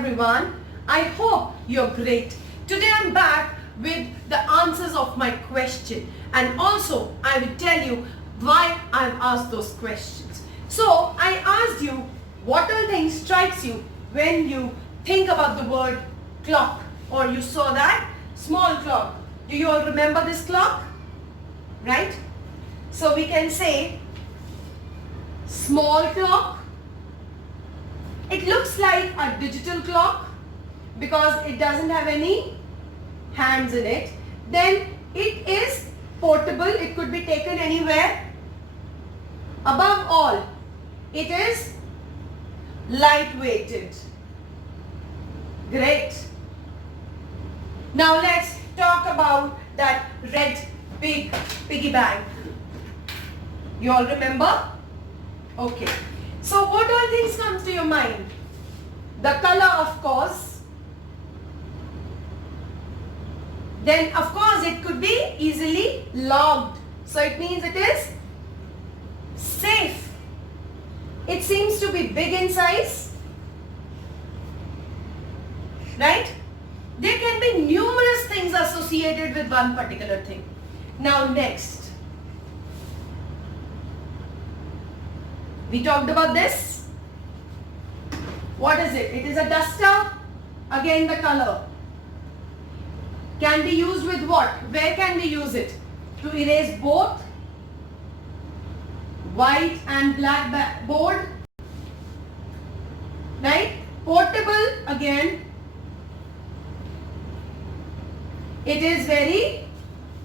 everyone. I hope you're great. Today I'm back with the answers of my question, and also I will tell you why I've asked those questions. So I asked you, what all thing strikes you when you think about the word clock, or you saw that small clock. Do you all remember this clock? Right? So we can say small clock. It looks like a digital clock because it doesn't have any hands in it. Then it is portable. It could be taken anywhere. Above all, it is light-weighted. Great. Now let's talk about that red big piggy bank. You all remember? Okay. So what all things comes to your mind? The color, of course. Then of course it could be easily locked. So it means it is safe. It seems to be big in size. Right? There can be numerous things associated with one particular thing. Now next. We talked about this. What is it? It is a duster. Again the color. Can be used with what? Where can we use it? To erase both white and black board. Right? Portable again. It is very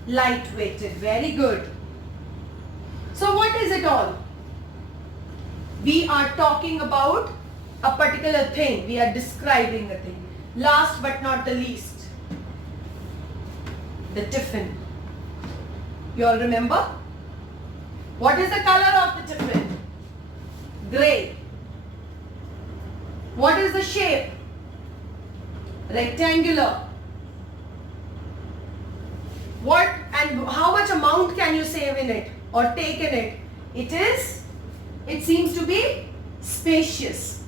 light-weighted. Very good. So what is it all? We are talking about a particular thing. We are describing a thing. Last but not the least, the tiffin. You all remember? What is the color of the tiffin? Grey. What is the shape? Rectangular. What and how much amount can you save in it or take in it? It seems to be spacious.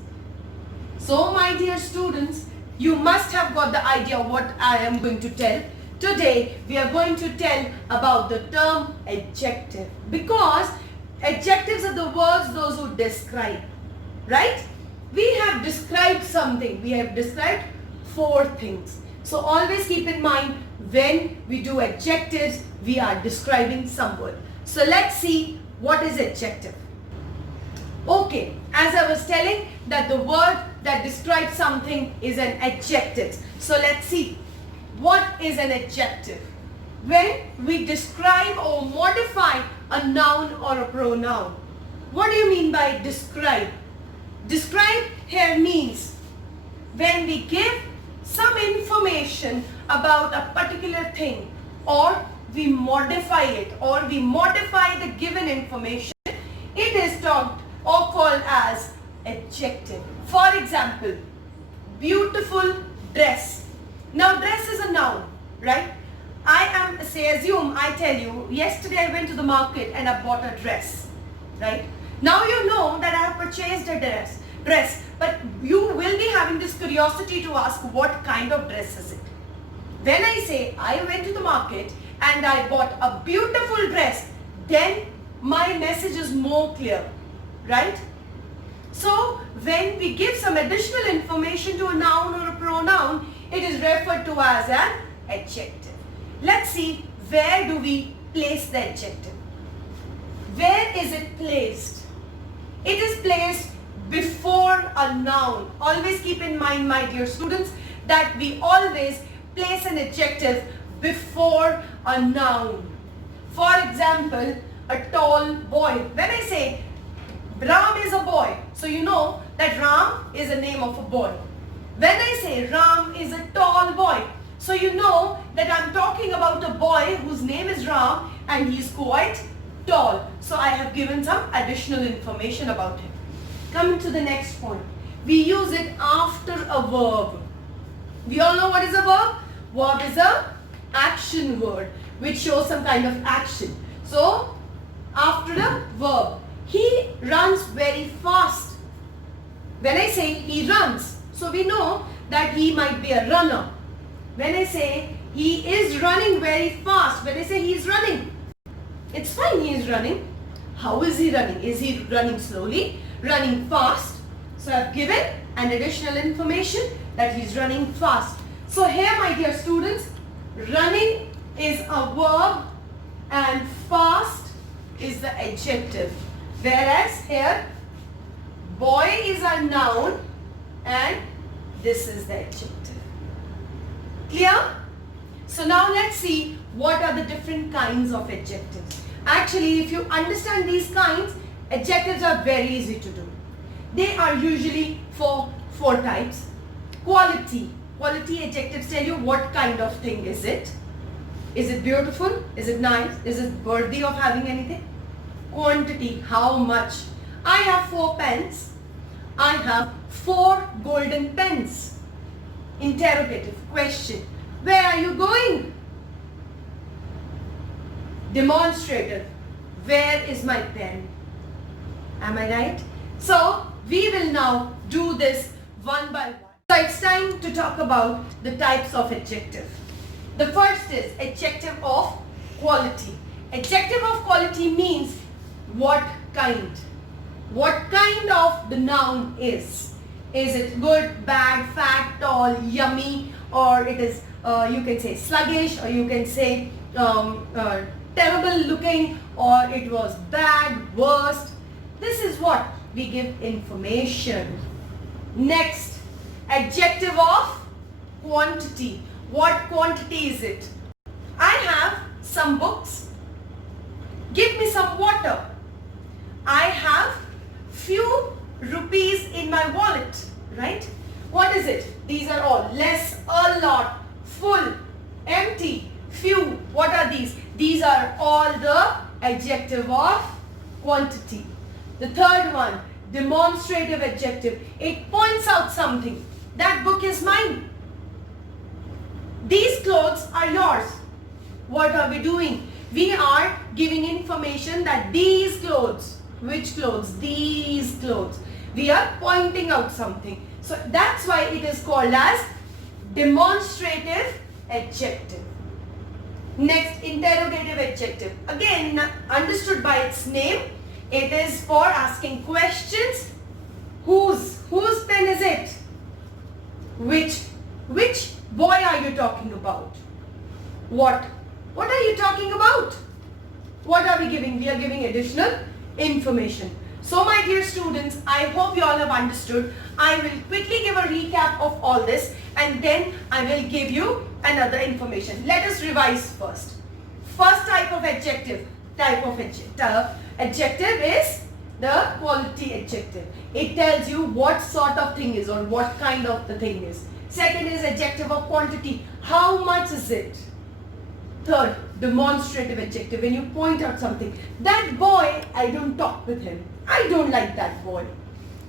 So my dear students, you must have got the idea of what I am going to tell. Today we are going to tell about the term adjective, because adjectives are the words those who describe, right? We have described something. We have described 4 things. So always keep in mind, when we do adjectives, we are describing some word. So let's see what is adjective. Okay, as I was telling, that the word that describes something is an adjective. So let's see, what is an adjective? When we describe or modify a noun or a pronoun. What do you mean by describe? Describe here means when we give some information about a particular thing, or we modify it, or we modify the given information, it is talked or called as adjective. For example, beautiful dress. Now dress is a noun, right? Assume I tell you, yesterday I went to the market and I bought a dress, right? Now you know that I have purchased a dress, but you will be having this curiosity to ask, what kind of dress is it? When I say I went to the market and I bought a beautiful dress, then my message is more clear, right? So when we give some additional information to a noun or a pronoun, it is referred to as an adjective. Let's see, where do we place the adjective? Where is it placed? It is placed before a noun. Always keep in mind, my dear students, that we always place an adjective before a noun. For example, a tall boy. When I say Ram is a boy, so you know that Ram is a name of a boy. When I say Ram is a tall boy, so you know that I'm talking about a boy whose name is Ram and he is quite tall. So I have given some additional information about him. Coming to the next point, we use it after a verb. We all know what is a verb? Verb is a action word which shows some kind of action. So after a verb, he runs very fast. When I say he runs, so we know that he might be a runner. When I say he is running very fast, when I say he is running, it's fine, he is running. How is he running? Is he running slowly, running fast? So I've given an additional information that he is running fast. So here, my dear students, running is a verb and fast is the adjective. Whereas here, boy is a noun and this is the adjective. Clear? So now let's see what are the different kinds of adjectives. Actually, if you understand these kinds, adjectives are very easy to do. They are usually for 4 types. Quality. Quality adjectives tell you what kind of thing is it. Is it beautiful? Is it nice? Is it worthy of having anything? Quantity. How much? I have 4 pens. I have 4 golden pens. Interrogative. Question. Where are you going? Demonstrative. Where is my pen? Am I right? So, we will now do this one by one. So, it's time to talk about the types of adjective. The first is adjective of quality. Adjective of quality means what kind. What kind of the noun is. Is it good, bad, fat, tall, yummy, or it is, you can say sluggish, or you can say terrible looking, or it was bad, worst. This is what we give information. Next, adjective of quantity. What quantity is it? I have some books. Give me some water. I have few rupees in my wallet, right? What is it? These are all less, a lot, full, empty, few. What are these? These are all the adjective of quantity. The third one, demonstrative adjective. It points out something. That book is mine. These clothes are yours. What are we doing? We are giving information that these clothes, which clothes? These clothes. We are pointing out something. So that's why it is called as demonstrative adjective. Next, interrogative adjective. Again, understood by its name. It is for asking questions. Whose pen is it? Which boy are you talking about? What are you talking about? What are we giving? We are giving additional information. So my dear students, I hope you all have understood. I will quickly give a recap of all this and then I will give you another information. Let us revise first. First type of adjective is the quality adjective. It tells you what sort of thing is or what kind of the thing is. Second is adjective of quantity. How much is it? Third, demonstrative adjective. When you point out something. That boy, I don't talk with him. I don't like that boy.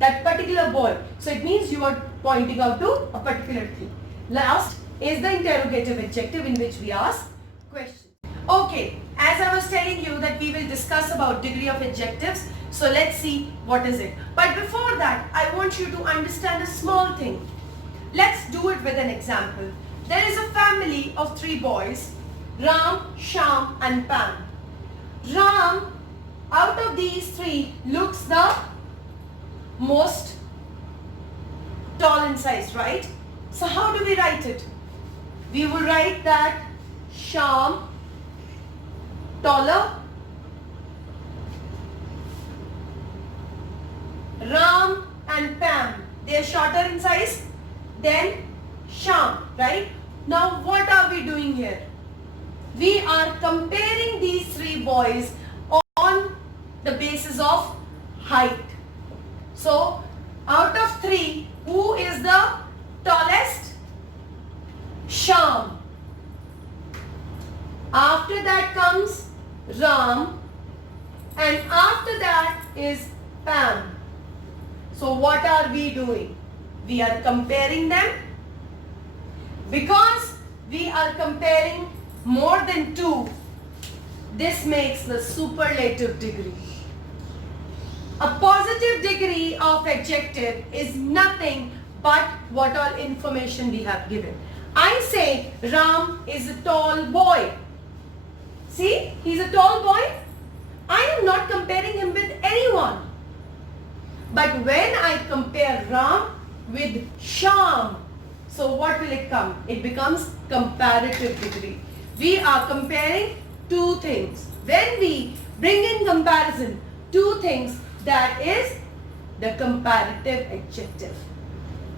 That particular boy. So it means you are pointing out to a particular thing. Last is the interrogative adjective in which we ask questions. Okay, as I was telling you that we will discuss about degree of adjectives. So let's see what is it. But before that, I want you to understand a small thing. Let's do it with an example. There is a family of 3 boys, Ram, Shyam and Pam. Ram, out of these 3, looks the most tall in size, right? So how do we write it? We will write that Shyam taller, Ram and Pam, they are shorter in size than Shyam, right? Now what are we doing here? We are comparing these 3 boys on the basis of height. So out of 3, who is the tallest? Shyam. After that comes Ram and after that is Pam. So what are we doing? We are comparing them. Because we are comparing more than 2, this makes the superlative degree. A positive degree of adjective is nothing but what all information we have given. I say Ram is a tall boy. See, he's a tall boy. I am not comparing him with anyone. But when I compare Ram with Sham, so what will it come? It becomes comparative degree. We are comparing two things. When we bring in comparison two things, that is the comparative adjective.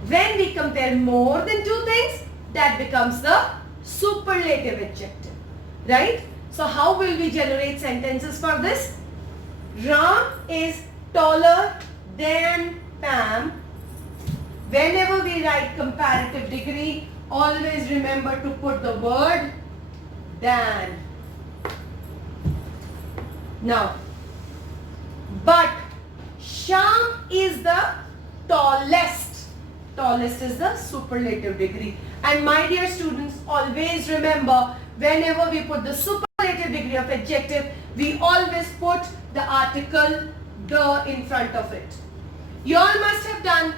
When we compare more than two things, that becomes the superlative adjective. Right? So how will we generate sentences for this? Ram is taller than Pam. Whenever we write comparative degree, always remember to put the word than. Now, but Sham is the tallest. Tallest is the superlative degree. And my dear students, always remember, whenever we put the superlative degree of adjective, we always put the article the in front of it. You all must have done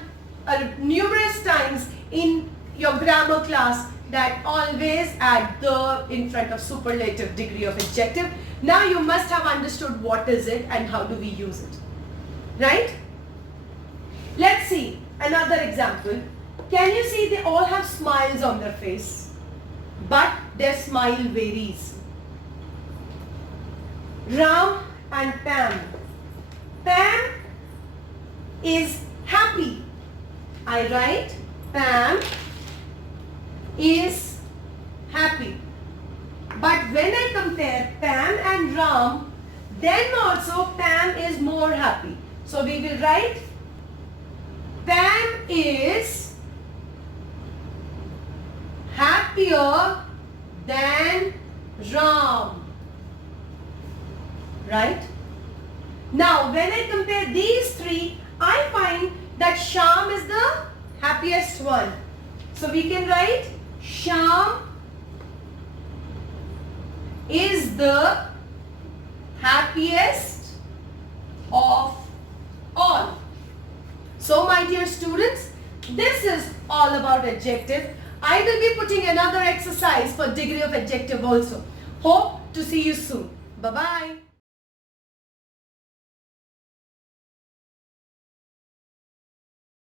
numerous times in your grammar class that always add the in front of superlative degree of adjective. Now you must have understood what is it and how do we use it. Right? Let's see another example. Can you see they all have smiles on their face, but their smile varies. Ram and Pam. Pam is happy. I write Pam is happy. But when I compare Pam and Ram, then also Pam is more happy. So we will write Pam is happier than Ram. Right? Now when I compare these three, I find that Sham is the happiest one. So we can write Sham is the happiest of all. So my dear students, this is all about adjective. I will be putting another exercise for degree of adjective also. Hope to see you soon. Bye-bye.